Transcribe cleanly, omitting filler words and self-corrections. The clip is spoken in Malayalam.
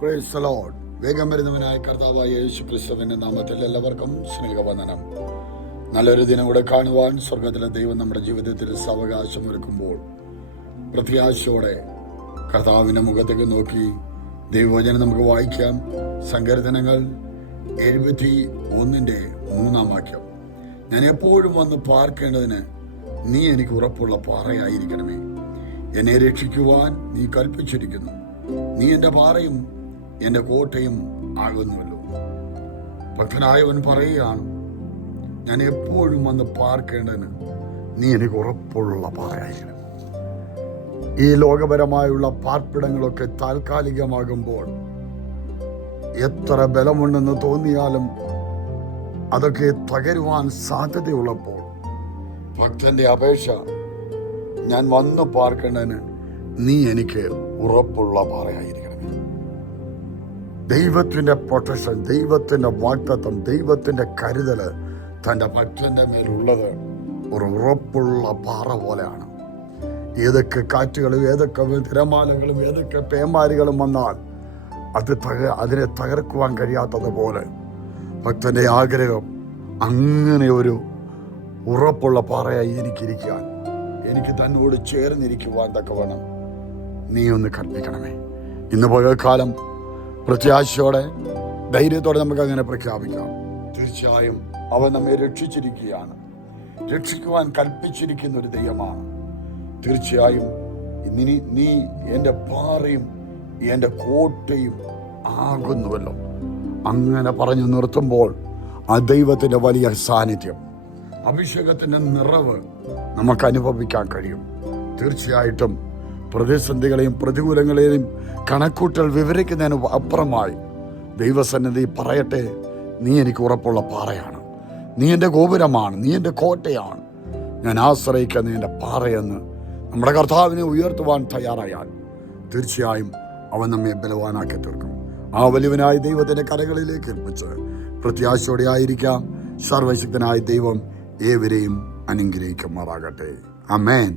Praise the Lord. വേഗം വരുന്നവനായ കർത്താവായ യേശു ക്രിസ്തുവിന്റെ നാമത്തിൽ എല്ലാവർക്കും സ്നേഹവന്ദനം. നല്ലൊരു ദിനം കൂടെ കാണുവാൻ സ്വർഗത്തിലെ ദൈവം നമ്മുടെ ജീവിതത്തിൽ സാവകാശം ഒരുക്കുമ്പോൾ പ്രത്യാശയോടെ കർത്താവിന്റെ മുഖത്തേക്ക് നോക്കി ദൈവവചനം നമുക്ക് വായിക്കാം. സങ്കീർത്തനങ്ങൾ 71:3 ഞാൻ എപ്പോഴും വന്ന് പാർക്കേണ്ടതിന് നീ എനിക്ക് ഉറപ്പുള്ള പാറയായിരിക്കണമേ. എന്നെ രക്ഷിക്കുവാൻ നീ കൽപ്പിച്ചിരിക്കുന്നു. നീ എൻ്റെ പാറയും എൻ്റെ കോട്ടയും ആകുന്നുവല്ലോ. ഭക്തനായവൻ പറയുകയാണ്, ഞാൻ എപ്പോഴും വന്ന് പാർക്കേണ്ടതിന് നീ എനിക്ക് ഉറപ്പുള്ള പാറയായിരിക്കണം. ഈ ലോകപരമായുള്ള പാർപ്പിടങ്ങളൊക്കെ താൽക്കാലികമാകുമ്പോൾ എത്ര ബലമുണ്ടെന്ന് തോന്നിയാലും അതൊക്കെ തകരുവാൻ സാധ്യതയുള്ളപ്പോൾ ഭക്തന്റെ അപേക്ഷ, ഞാൻ വന്ന് പാർക്കേണ്ടതിന് നീ എനിക്ക് ഉറപ്പുള്ള പാറയായിരിക്കണം. ദൈവത്തിന്റെ പ്രൊട്ടക്ഷൻ, ദൈവത്തിന്റെ വാഗ്ദത്തം, ദൈവത്തിന്റെ കരുതല് തൻ്റെ ഭക്തന്റെ മേലുള്ളത് ഒരു ഉറപ്പുള്ള പാറ പോലെയാണ്. ഏതൊക്കെ കാറ്റുകളും ഏതൊക്കെ തിരമാലകളും ഏതൊക്കെ പേമാരികളും വന്നാൽ അതിനെ തകർക്കുവാൻ കഴിയാത്തതുപോലെ ഭക്തന്റെ ആഗ്രഹം അങ്ങനെ ഒരു ഉറപ്പുള്ള പാറയായി എനിക്കിരിക്കാൻ, എനിക്ക് തന്നോട് ചേർന്നിരിക്കുവാൻ തക്കവണ്ണം നീ ഒന്ന് കൽപ്പിക്കണമേ. ഇന്ന് പകൽക്കാലം പ്രത്യാശയോടെ ധൈര്യത്തോടെ നമുക്ക് അങ്ങനെ പ്രഖ്യാപിക്കാം. തീർച്ചയായും അവൻ നമ്മെ രക്ഷിച്ചിരിക്കുകയാണ്, രക്ഷിക്കുവാൻ കൽപ്പിച്ചിരിക്കുന്ന ഒരു ദൈവമാണ്. തീർച്ചയായും നീ എൻ്റെ പാറയും എൻ്റെ കോട്ടയും ആകുന്നുവല്ലോ. അങ്ങനെ പറഞ്ഞു നിർത്തുമ്പോൾ ആ ദൈവത്തിൻ്റെ വലിയ സാന്നിധ്യം, അഭിഷേകത്തിൻ്റെ നിറവ് നമുക്ക് അനുഭവിക്കാൻ കഴിയും. തീർച്ചയായിട്ടും പ്രതിസന്ധികളെയും പ്രതികൂലങ്ങളെയും കണക്കൂട്ടൽ വിവരിക്കുന്നതിന് അപ്പുറമായി ദൈവസന്നിധി പറയട്ടെ, നീ എനിക്ക് ഉറപ്പുള്ള പാറയാണ്, നീ എൻ്റെ ഗോപുരമാണ്, നീ എൻ്റെ കോട്ടയാണ്, ഞാൻ ആശ്രയിക്കുന്ന എൻ്റെ പാറയെന്ന് നമ്മുടെ കർത്താവിനെ ഉയർത്തുവാൻ തയ്യാറായാൽ തീർച്ചയായും അവൻ നമ്മെ ബലവാനാക്കി തീർക്കും. ആ വലിയവനായ ദൈവത്തിൻ്റെ കരങ്ങളിലേക്ക് ഏൽപ്പിച്ച് പ്രത്യാശയോടെ ആയിരിക്കാം. സർവശക്തനായ ദൈവം ഏവരെയും അനുഗ്രഹിക്കുമാറാകട്ടെ. ആമേൻ.